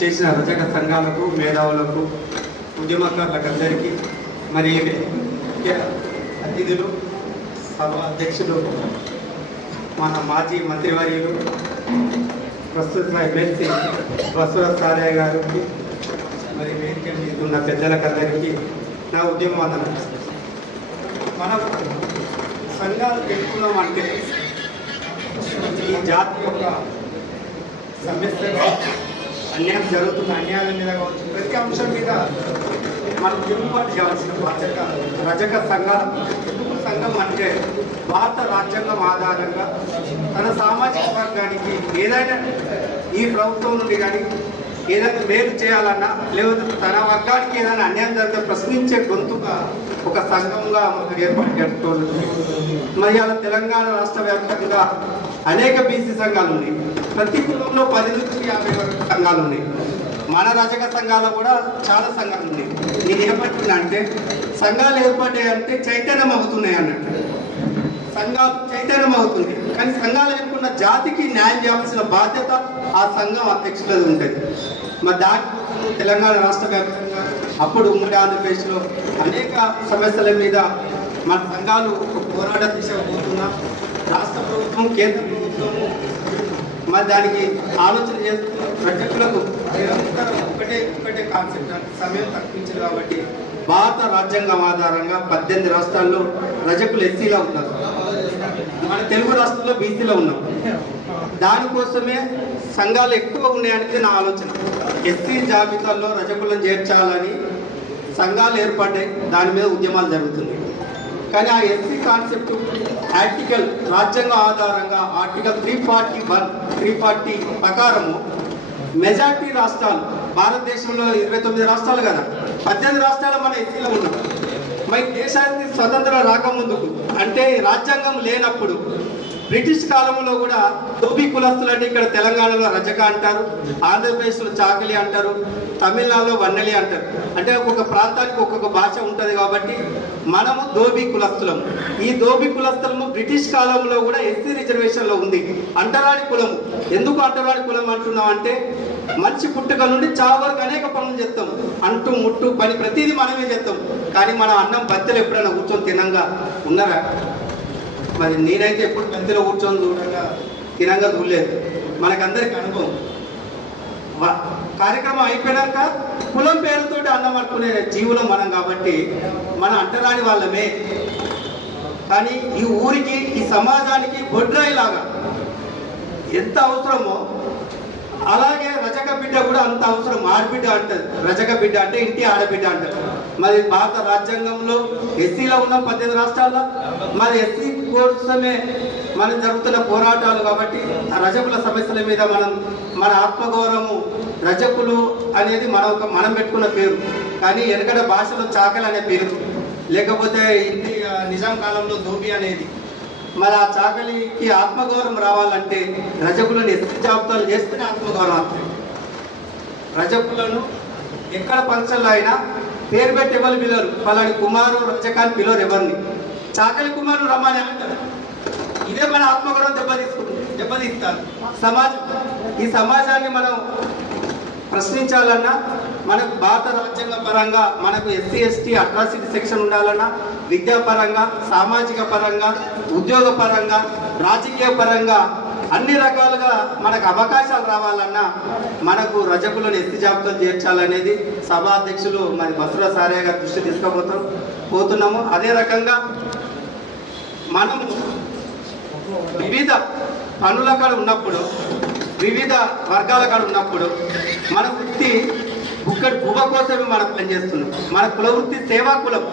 చేసిన రచక సంఘాలకు మేధావులకు ఉద్యమకారులకు అందరికీ మరి ముఖ్య అతిథులు సభ అధ్యక్షులు మన మాజీ మంత్రివర్యులు ప్రస్తుత ఎమ్మెల్సీ బసవరాజ సారయ్య గారికి మరి వేదిక మీద ఉన్న పెద్దలకు అందరికీ నా ఉద్యమం వందనం. మనం సంఘాలు పెట్టుకున్నాం అంటే ఈ జాతి యొక్క సమస్యగా అన్యాయం జరుగుతున్న అన్యాయాల మీద కావచ్చు ప్రతి అంశం మీద మనం తిరుగుబాటు చేయాల్సిన బాధ్యత రజక సంఘాల ఎందుకు సంఘం అంటే భారత రాజ్యాంగం ఆధారంగా తన సామాజిక వర్గానికి ఏదైనా ఈ ప్రభుత్వం నుండి కానీ ఏదైనా మేలు చేయాలన్నా లేకపోతే తన వర్గానికి ఏదైనా అన్యాయం జరిగితే ప్రశ్నించే గొంతుగా ఒక సంఘంగా మనకు ఏర్పాటు చేసుకోవాలి మరి అలా తెలంగాణ రాష్ట్ర వ్యాప్తంగా అనేక బీసీ సంఘాలు ఉన్నాయి. ప్రతి కులంలో పది నుంచి యాభై వరకు సంఘాలు ఉన్నాయి. మన రజక సంఘాలు కూడా చాలా సంఘాలు ఉన్నాయి. నేను ఏమంటున్నా అంటే సంఘాలు ఏర్పడ్డాయి అంటే చైతన్యం అవుతున్నాయి అన్నట్టు. సంఘాలు చైతన్యం అవుతుంది. కానీ సంఘాలు ఎన్నుకున్న జాతికి న్యాయం చేయాల్సిన బాధ్యత ఆ సంఘం అధ్యక్షులది ఉంటుంది. మరి దానికోసం తెలంగాణ రాష్ట్ర వ్యాప్తంగా అప్పుడు ఉమ్మడి ఆంధ్రప్రదేశ్లో అనేక సమస్యల మీద మన సంఘాలు పోరాట దిశగా పోతున్నా. రాష్ట్ర ప్రభుత్వం కేంద్ర ప్రభుత్వము మరి దానికి ఆలోచన చేస్తున్న ప్రజలకు నిరంతరం ఒకటే ఒకటే కాన్సెప్ట్ సమయం తప్పించారు కాబట్టి భారత రాజ్యాంగం ఆధారంగా పద్దెనిమిది రాష్ట్రాల్లో రజకులు ఎస్సీలో ఉన్నారు. మన తెలుగు రాష్ట్రంలో బీసీలో ఉన్నాం. దానికోసమే సంఘాలు ఎక్కువ ఉన్నాయనేది నా ఆలోచన. ఎస్సీ జాబితాల్లో రజకులను చేర్చాలని సంఘాలు ఏర్పడ్డాయి. దాని మీద ఉద్యమాలు జరుగుతున్నాయి. కానీ ఆ ఎస్సీ కాన్సెప్ట్ ఆర్టికల్ రాజ్యాంగం ఆధారంగా article three forty one three forty ప్రకారము మెజార్టీ రాష్ట్రాలు భారతదేశంలో ఇరవై తొమ్మిది రాష్ట్రాలు కదా. పద్దెనిమిది రాష్ట్రాలు మన ఎస్సీలో ఉన్నాయి. మరి దేశానికి స్వతంత్రం రాకముందుకు అంటే రాజ్యాంగం లేనప్పుడు బ్రిటిష్ కాలంలో కూడా ధోబీ కులస్తులు అంటే ఇక్కడ తెలంగాణలో రజక అంటారు ఆంధ్రప్రదేశ్లో చాకలి అంటారు తమిళనాడులో వన్నెలి అంటారు. అంటే ఒక్కొక్క ప్రాంతానికి ఒక్కొక్క భాష ఉంటుంది కాబట్టి మనము ధోబి కులస్తులం. ఈ ధోబి కులస్తులము బ్రిటిష్ కాలంలో కూడా ఎస్సీ రిజర్వేషన్లో ఉంది. అంటరాని కులము ఎందుకు అంటరాని కులం అంటున్నాం అంటే మంచి పుట్టుక నుండి చాలా వరకు అనేక పనులు చేస్తాం. అంటూ ముట్టు పని ప్రతిదీ మనమే చేస్తాం. కానీ మన అన్నం బత్తెలు ఎప్పుడైనా కూర్చొని తినంగా? ఉన్నారా? మరి నేనైతే ఎప్పుడు బత్తెలో కూర్చొని చూడక తినంగా చూడలేదు. మనకందరికి అనుభవం. కార్యక్రమం అయిపోయాక కులం పేరుతో అన్నం అనుకునే జీవులం మనం కాబట్టి మన అంటరాని వాళ్ళమే. కానీ ఈ ఊరికి ఈ సమాజానికి బొడ్రాయిలాగా ఎంత అవసరమో అలాగే రజక బిడ్డ కూడా అంత అవసరం. ఆడబిడ్డ అంటది. రజక బిడ్డ అంటే ఇంటి ఆడబిడ్డ అంటారు మరి భారత రాజ్యాంగంలో ఎస్సీలో ఉన్న పద్దెనిమిది రాష్ట్రాల్లో మరి ఎస్సీ కోసమే మనం జరుగుతున్న పోరాటాలు కాబట్టి ఆ రజకుల సమస్యల మీద మనం మన ఆత్మగౌరవము రజకులు అనేది మన ఒక మనం పెట్టుకున్న పేరు. కానీ వెనకడ భాషలో చాకలి అనే పేరు. లేకపోతే ఇంటి నిజాం కాలంలో ధోబి అనేది. మరి ఆ చాకలికి ఆత్మగౌరవం రావాలంటే రజకులను ఎస్సీ జాబితాలు చేస్తేనే ఆత్మగౌరవం. రజకులను ఎక్కడ ఫంక్షన్లో అయినా పేరు పెట్టి ఎవరు పిలవరు? పలాని కుమారు రజకాన్ని పిలవరు ఎవరిని? చాకలి కుమారు రమ్మని అంటారు. ఇదే మన ఆత్మగౌరవం దెబ్బతీసుకుంటుంది దెబ్బతీస్తారు. సమాజం. ఈ సమాజాన్ని మనం ప్రశ్నించాలన్నా మనకు భారత రాజ్యాంగ పరంగా మనకు ఎస్సీ ఎస్టీ అట్రాసిటీ సెక్షన్ ఉండాలన్నా విద్యాపరంగా సామాజిక పరంగా ఉద్యోగ పరంగా రాజకీయ పరంగా అన్ని రకాలుగా మనకు అవకాశాలు రావాలన్నా మనకు రజకులను ఎత్తి జాబితాలు చేర్చాలనేది సభాధ్యక్షులు మరి బసుర సారయ్య గారి దృష్టి తీసుకోబోతాం పోతున్నాము. అదే రకంగా మనం వివిధ పనుల కాడ ఉన్నప్పుడు వివిధ వర్గాల కాడ ఉన్నప్పుడు మన వృత్తి ఒక్కటి భూమ కోసమే మనం పనిచేస్తున్నాం మన కుల వృత్తి సేవా కులం